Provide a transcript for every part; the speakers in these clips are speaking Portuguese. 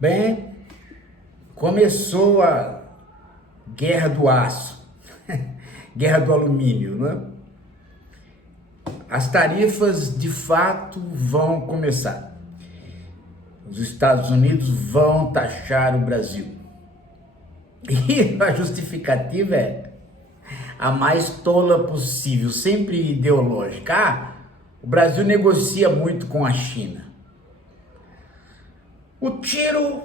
Bem, começou a guerra do aço, guerra do alumínio, né? As tarifas de fato vão começar. Os Estados Unidos vão taxar o Brasil. E a justificativa é a mais tola possível, sempre ideológica. O Brasil negocia muito com a China. O tiro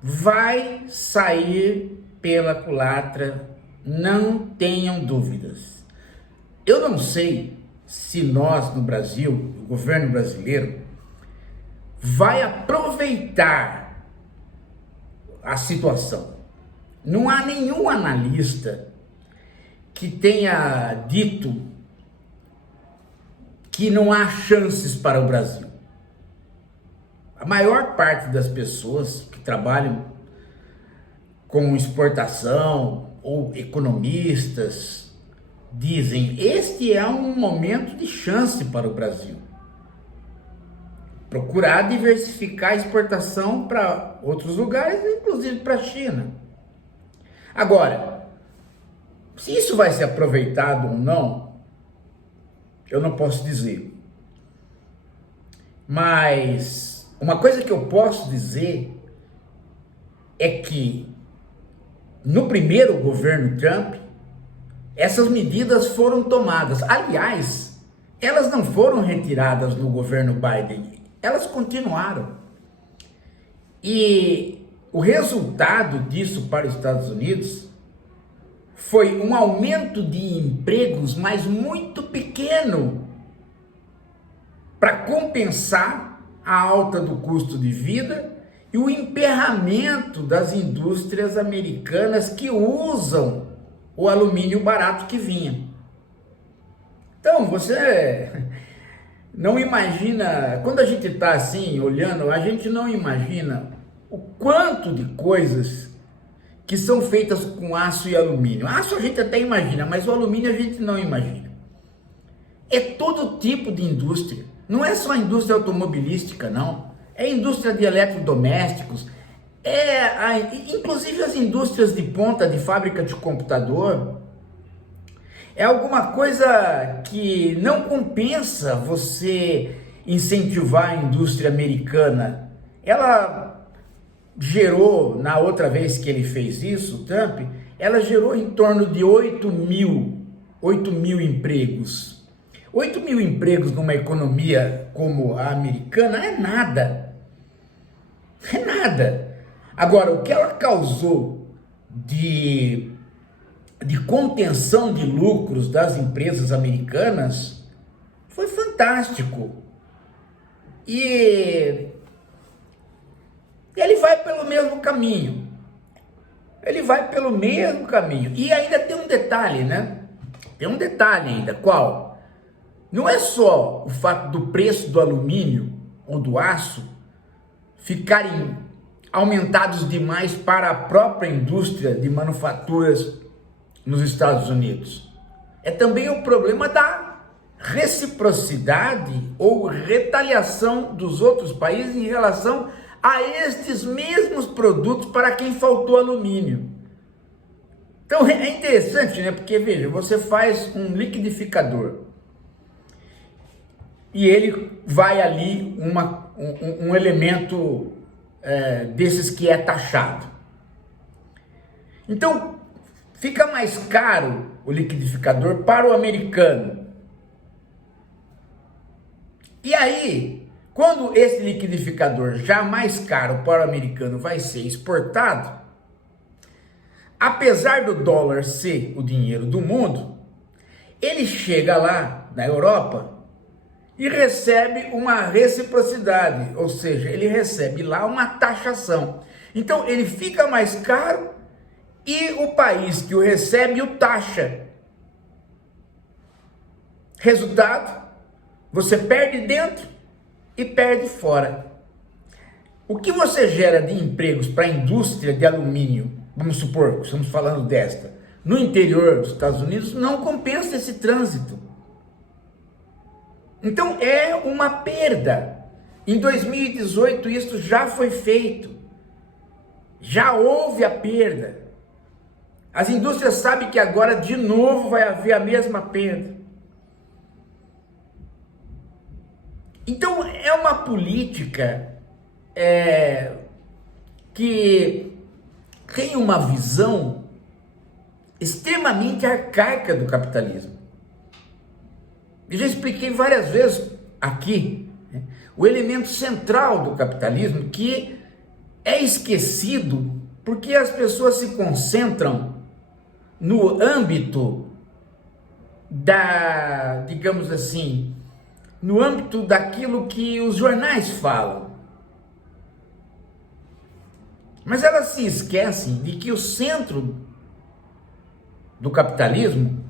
vai sair pela culatra, não tenham dúvidas. Eu não sei se nós no Brasil, o governo brasileiro, vai aproveitar a situação. Não há nenhum analista que tenha dito que não há chances para o Brasil. A maior parte das pessoas que trabalham com exportação ou economistas dizem: este é um momento de chance para o Brasil. Procurar diversificar a exportação para outros lugares, inclusive para a China. Agora, se isso vai ser aproveitado ou não, eu não posso dizer. Mas uma coisa que eu posso dizer é que no primeiro governo Trump, essas medidas foram tomadas. Aliás, elas não foram retiradas no governo Biden, elas continuaram. E o resultado disso para os Estados Unidos foi um aumento de empregos, mas muito pequeno, para compensar a alta do custo de vida e o emperramento das indústrias americanas que usam o alumínio barato que vinha. Então, você não imagina, quando a gente está assim, olhando, a gente não imagina o quanto de coisas que são feitas com aço e alumínio. Aço a gente até imagina, mas o alumínio a gente não imagina. É todo tipo de indústria. Não é só a indústria automobilística, não. É a indústria de eletrodomésticos, inclusive as indústrias de ponta de fábrica de computador. É alguma coisa que não compensa você incentivar a indústria americana. Ela gerou, na outra vez que ele fez isso, Trump, ela gerou em torno de 8 mil empregos. 8 mil empregos numa economia como a americana é nada. É nada. Agora, o que ela causou de contenção de lucros das empresas americanas foi fantástico. E ele vai pelo mesmo caminho. Ele vai pelo mesmo caminho. E ainda tem um detalhe, né? Tem um detalhe ainda. Qual? Não é só o fato do preço do alumínio ou do aço ficarem aumentados demais para a própria indústria de manufaturas nos Estados Unidos. É também o problema da reciprocidade ou retaliação dos outros países em relação a estes mesmos produtos para quem faltou alumínio. Então é interessante, né? Porque veja, você faz um liquidificador e ele vai ali um elemento desses que é taxado. Então, fica mais caro o liquidificador para o americano. E aí, quando esse liquidificador já mais caro para o americano vai ser exportado, apesar do dólar ser o dinheiro do mundo, ele chega lá na Europa e recebe uma reciprocidade, ou seja, ele recebe lá uma taxação. Então ele fica mais caro e o país que o recebe o taxa. Resultado, você perde dentro e perde fora. O que você gera de empregos para a indústria de alumínio, vamos supor, estamos falando desta, no interior dos Estados Unidos, não compensa esse trânsito. Então é uma perda. Em 2018 isso já foi feito. Já houve a perda. As indústrias sabem que agora de novo vai haver a mesma perda. Então é uma política que tem uma visão extremamente arcaica do capitalismo. Eu já expliquei várias vezes aqui, né, o elemento central do capitalismo que é esquecido porque as pessoas se concentram no âmbito digamos assim, no âmbito daquilo que os jornais falam. Mas elas se esquecem de que o centro do capitalismo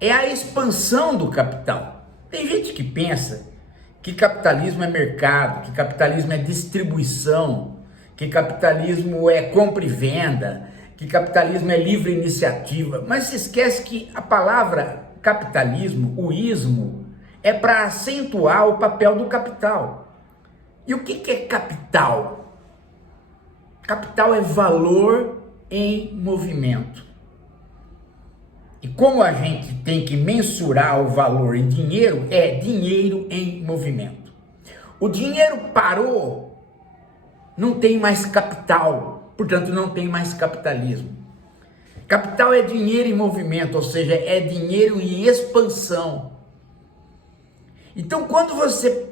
é a expansão do capital. Tem gente que pensa que capitalismo é mercado, que capitalismo é distribuição, que capitalismo é compra e venda, que capitalismo é livre iniciativa, mas se esquece que a palavra capitalismo, o ismo, é para acentuar o papel do capital. E o que é capital? Capital é valor em movimento. E como a gente tem que mensurar o valor em dinheiro, é dinheiro em movimento. O dinheiro parou, não tem mais capital, portanto não tem mais capitalismo. Capital é dinheiro em movimento, ou seja, é dinheiro em expansão. Então quando você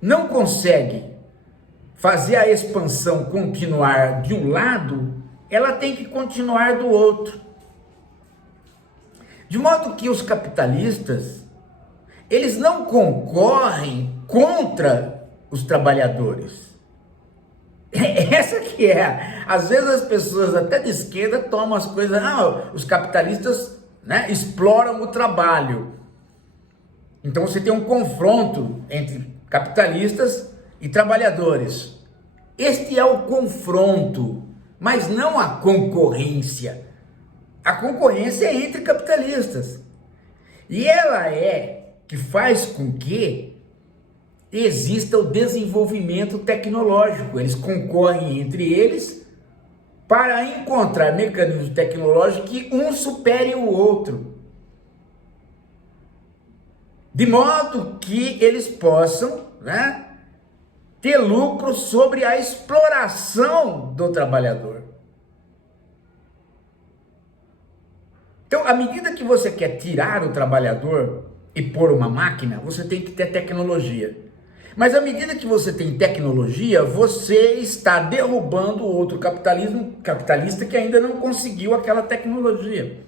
não consegue fazer a expansão continuar de um lado, ela tem que continuar do outro. De modo que os capitalistas, eles não concorrem contra os trabalhadores. Essa que é. Às vezes as pessoas até de esquerda tomam as coisas, os capitalistas, né, exploram o trabalho. Então você tem um confronto entre capitalistas e trabalhadores. Este é o confronto, mas não a concorrência. A concorrência é entre capitalistas. E ela é que faz com que exista o desenvolvimento tecnológico. Eles concorrem entre eles para encontrar mecanismos tecnológicos que um supere o outro. De modo que eles possam, né, ter lucro sobre a exploração do trabalhador. Então, à medida que você quer tirar o trabalhador e pôr uma máquina, você tem que ter tecnologia. Mas à medida que você tem tecnologia, você está derrubando o outro capitalista que ainda não conseguiu aquela tecnologia.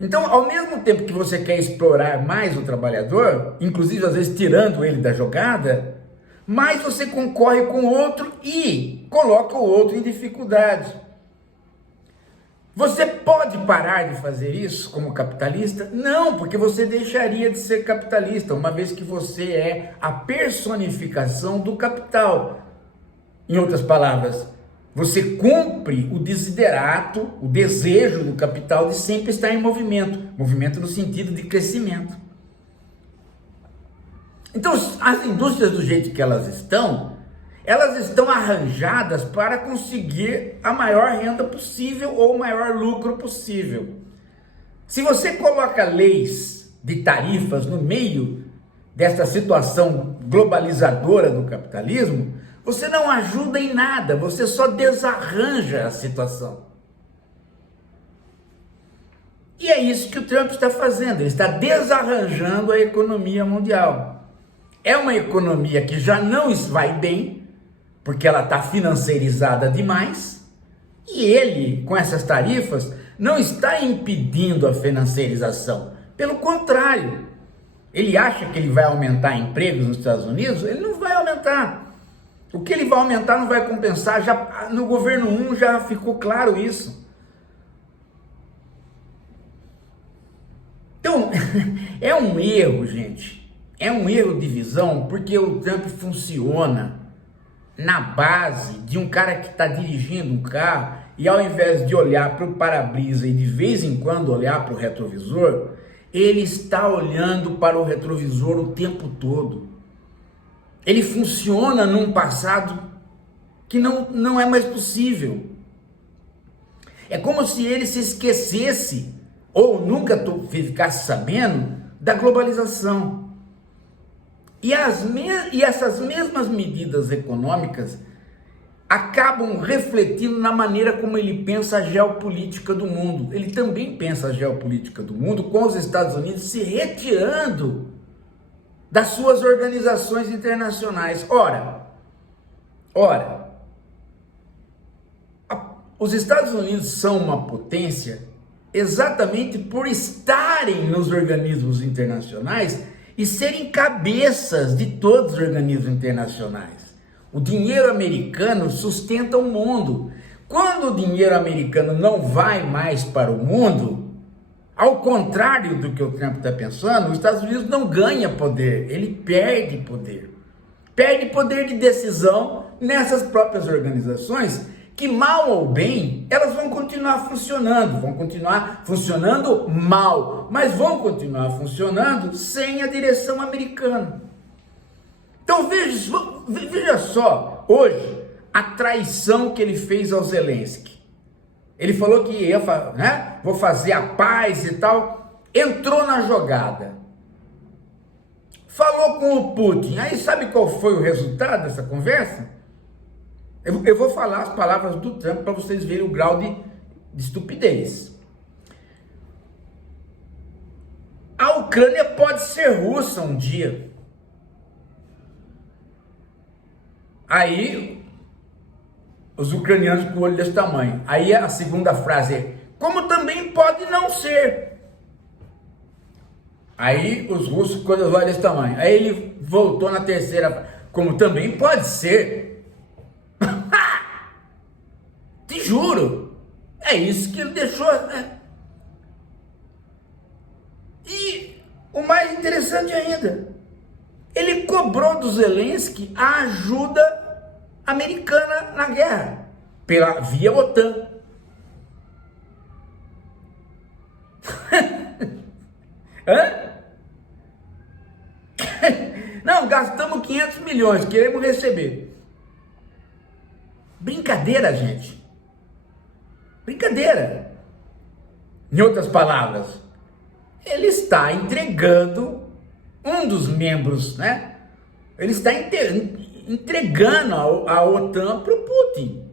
Então, ao mesmo tempo que você quer explorar mais o trabalhador, inclusive às vezes tirando ele da jogada, mais você concorre com o outro e coloca o outro em dificuldade. Você pode parar de fazer isso como capitalista? Não, porque você deixaria de ser capitalista, uma vez que você é a personificação do capital. Em outras palavras, você cumpre o desiderato, o desejo do capital de sempre estar em movimento, movimento no sentido de crescimento. Então, as indústrias do jeito que elas estão arranjadas para conseguir a maior renda possível ou o maior lucro possível. Se você coloca leis de tarifas no meio dessa situação globalizadora do capitalismo, você não ajuda em nada, você só desarranja a situação. E é isso que o Trump está fazendo, ele está desarranjando a economia mundial. É uma economia que já não vai bem, porque ela está financeirizada demais, e ele, com essas tarifas, não está impedindo a financiarização. Pelo contrário, ele acha que ele vai aumentar empregos nos Estados Unidos? Ele não vai aumentar. O que ele vai aumentar não vai compensar. Já no governo 1 já ficou claro isso. Então, é um erro, gente. É um erro de visão, porque o Trump funciona na base de um cara que está dirigindo um carro e ao invés de olhar para o para-brisa e de vez em quando olhar para o retrovisor, ele está olhando para o retrovisor o tempo todo. Ele funciona num passado que não é mais possível. É como se ele se esquecesse, ou nunca ficasse sabendo, da globalização. E essas mesmas medidas econômicas acabam refletindo na maneira como ele pensa a geopolítica do mundo. Ele também pensa a geopolítica do mundo com os Estados Unidos se retirando das suas organizações internacionais. Ora, os Estados Unidos são uma potência exatamente por estarem nos organismos internacionais e serem cabeças de todos os organismos internacionais. O dinheiro americano sustenta o mundo. Quando o dinheiro americano não vai mais para o mundo, ao contrário do que o Trump está pensando, os Estados Unidos não ganha poder, ele perde poder. Perde poder de decisão nessas próprias organizações que, mal ou bem, elas vão continuar funcionando mal, mas vão continuar funcionando sem a direção americana. Então veja só, hoje, a traição que ele fez ao Zelensky. Ele falou que ia, né, vou fazer a paz e tal, entrou na jogada. Falou com o Putin, aí sabe qual foi o resultado dessa conversa? Eu vou falar as palavras do Trump para vocês verem o grau de estupidez. A Ucrânia pode ser russa um dia. Aí, os ucranianos com o olho desse tamanho. Aí a segunda frase é, como também pode não ser. Aí os russos com o olho desse tamanho. Aí ele voltou na terceira, como também pode ser. Te juro, é isso que ele deixou, né? E o mais interessante ainda, ele cobrou do Zelensky a ajuda americana na guerra, via OTAN. Hã? Não, gastamos 500 milhões, queremos receber. Brincadeira, gente. Brincadeira. Em outras palavras, ele está entregando um dos membros, né? Ele está entregando a OTAN para o Putin.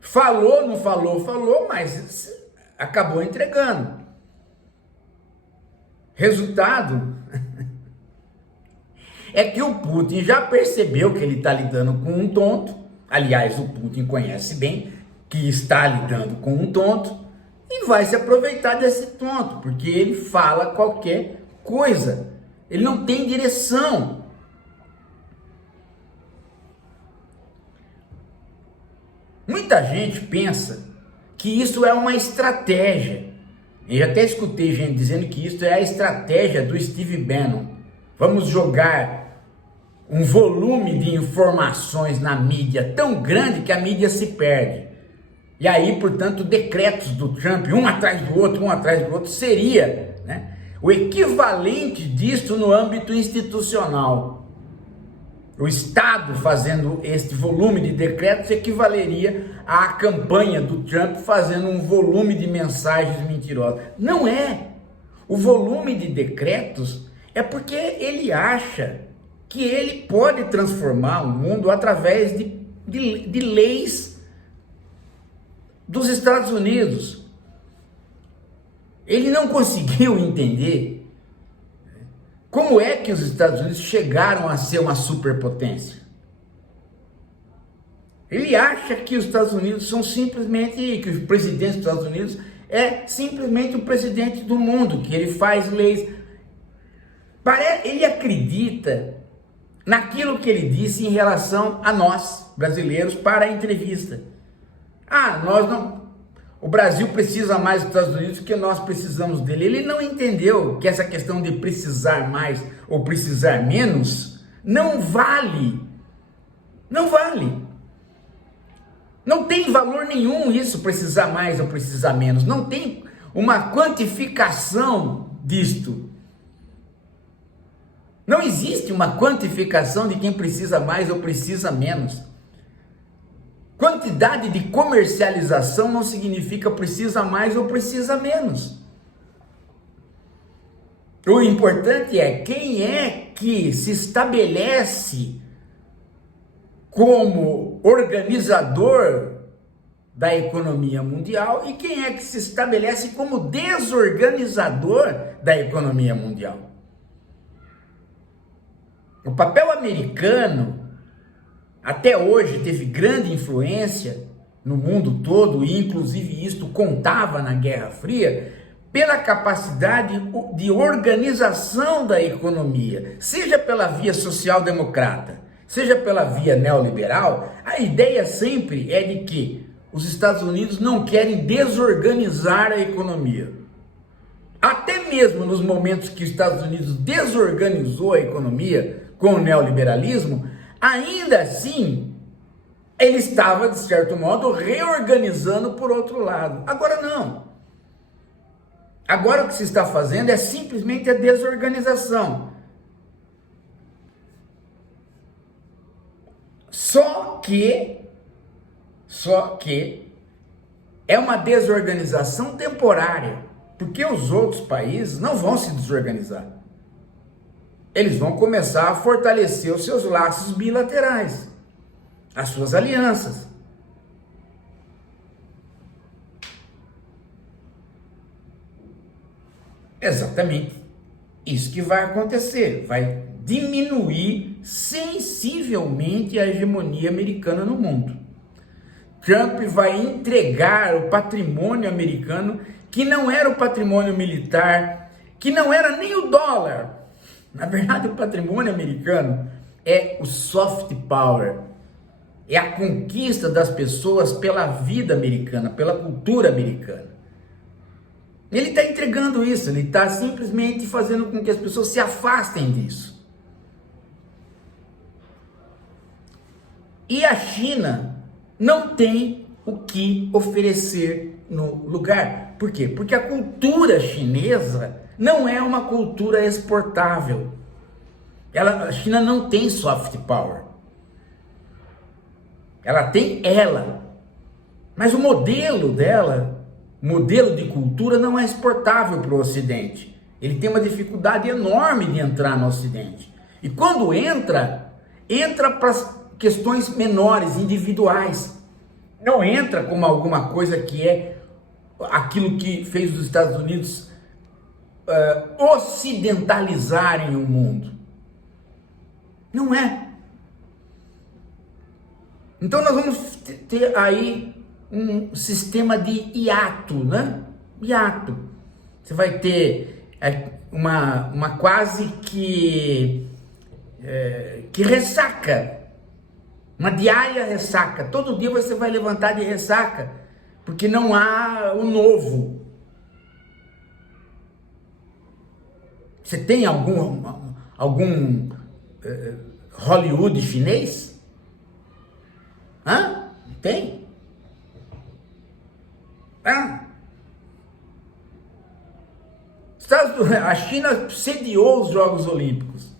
Falou, não falou, falou, mas acabou entregando. Resultado é que o Putin já percebeu que ele está lidando com um tonto. Aliás, o Putin conhece bem que está lidando com um tonto e vai se aproveitar desse tonto, porque ele fala qualquer coisa. Ele não tem direção. Muita gente pensa que isso é uma estratégia. Eu até escutei gente dizendo que isso é a estratégia do Steve Bannon. Vamos jogar um volume de informações na mídia tão grande que a mídia se perde. E aí, portanto, decretos do Trump, um atrás do outro, seria, né, o equivalente disso no âmbito institucional. O Estado fazendo este volume de decretos equivaleria à campanha do Trump fazendo um volume de mensagens mentirosas. Não é. O volume de decretos é porque ele acha que ele pode transformar o mundo através de leis dos Estados Unidos. Ele não conseguiu entender como é que os Estados Unidos chegaram a ser uma superpotência. Ele acha que os Estados Unidos são simplesmente, que o presidente dos Estados Unidos é simplesmente o presidente do mundo, que ele faz leis. Ele acredita naquilo que ele disse em relação a nós, brasileiros, para a entrevista. O Brasil precisa mais dos Estados Unidos do que nós precisamos dele. Ele não entendeu que essa questão de precisar mais ou precisar menos não vale. Não vale. Não tem valor nenhum isso, precisar mais ou precisar menos. Não tem uma quantificação disto. Não existe uma quantificação de quem precisa mais ou precisa menos. Quantidade de comercialização não significa precisa mais ou precisa menos. O importante é quem é que se estabelece como organizador da economia mundial e quem é que se estabelece como desorganizador da economia mundial. O papel americano até hoje teve grande influência no mundo todo, e inclusive isto contava na Guerra Fria, pela capacidade de organização da economia, seja pela via social-democrata, seja pela via neoliberal. A ideia sempre é de que os Estados Unidos não querem desorganizar a economia. Até mesmo nos momentos que os Estados Unidos desorganizou a economia com o neoliberalismo, ainda assim, ele estava, de certo modo, reorganizando por outro lado. Agora não. Agora o que se está fazendo é simplesmente a desorganização. Só que é uma desorganização temporária, porque os outros países não vão se desorganizar. Eles vão começar a fortalecer os seus laços bilaterais, as suas alianças. Exatamente isso que vai acontecer, vai diminuir sensivelmente a hegemonia americana no mundo. Trump vai entregar o patrimônio americano, que não era o patrimônio militar, que não era nem o dólar. Na verdade, o patrimônio americano é o soft power, é a conquista das pessoas pela vida americana, pela cultura americana. Ele está entregando isso, ele está simplesmente fazendo com que as pessoas se afastem disso. E a China não tem o que oferecer no lugar. Por quê? Porque a cultura chinesa não é uma cultura exportável. A China não tem soft power. Ela tem ela. Mas o modelo dela, modelo de cultura, não é exportável para o Ocidente. Ele tem uma dificuldade enorme de entrar no Ocidente. E quando entra para as questões menores, individuais. Não entra como alguma coisa que é aquilo que fez os Estados Unidos ocidentalizarem o mundo. Não é. Então nós vamos ter aí um sistema de hiato, né? Hiato. Você vai ter uma quase que ressaca, uma diária ressaca. Todo dia você vai levantar de ressaca, porque não há o novo. Você tem algum Hollywood chinês? Hã? Tem? A China sediou os Jogos Olímpicos.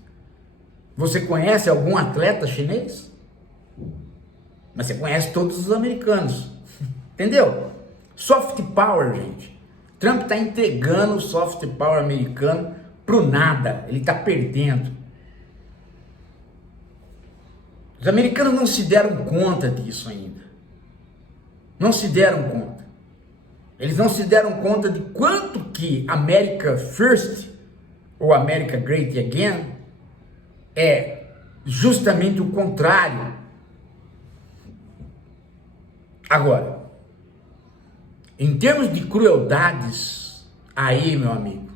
Você conhece algum atleta chinês? Mas você conhece todos os americanos. Entendeu? Soft power, gente. Trump está entregando o soft power americano pro nada. Ele está perdendo. Os americanos não se deram conta disso ainda. Não se deram conta. Eles não se deram conta de quanto que America First, ou America Great Again, é justamente o contrário. Agora, em termos de crueldades, aí, meu amigo,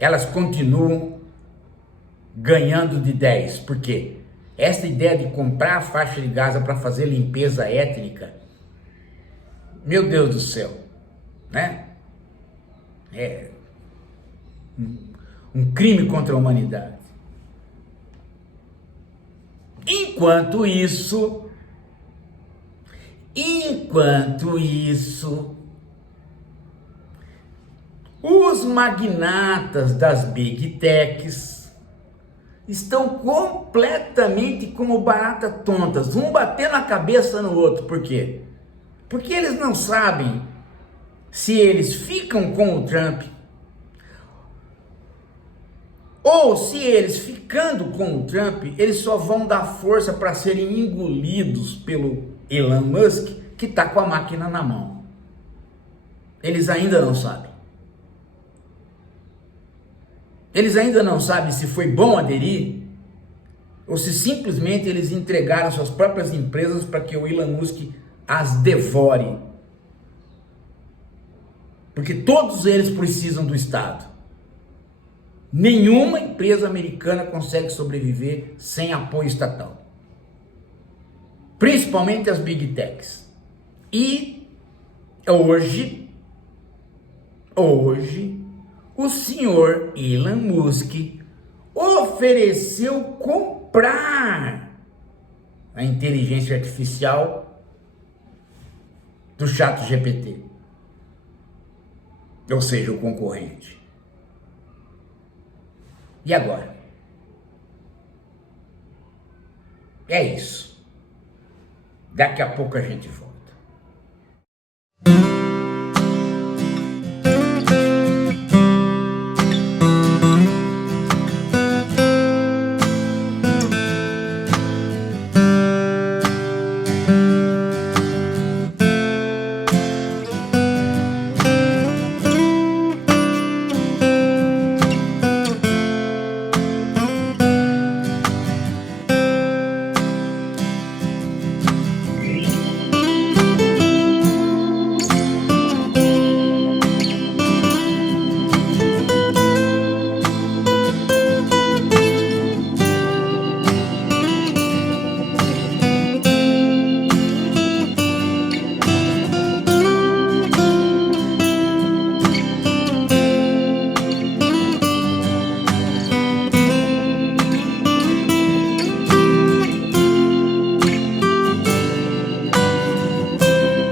elas continuam ganhando de 10. Por quê? Essa ideia de comprar a faixa de Gaza para fazer limpeza étnica, meu Deus do céu, né? É um crime contra a humanidade. Enquanto isso, os magnatas das Big Techs estão completamente como baratas tontas, um batendo a cabeça no outro. Por quê? Porque eles não sabem se eles ficam com o Trump ou se eles ficando com o Trump, eles só vão dar força para serem engolidos pelo Elon Musk, que está com a máquina na mão. Eles ainda não sabem. Eles ainda não sabem se foi bom aderir ou se simplesmente eles entregaram suas próprias empresas para que o Elon Musk as devore. Porque todos eles precisam do Estado. Nenhuma empresa americana consegue sobreviver sem apoio estatal. Principalmente as Big Techs. E hoje, o senhor Elon Musk ofereceu comprar a inteligência artificial do ChatGPT. Ou seja, o concorrente. E agora? É isso. Daqui a pouco a gente volta.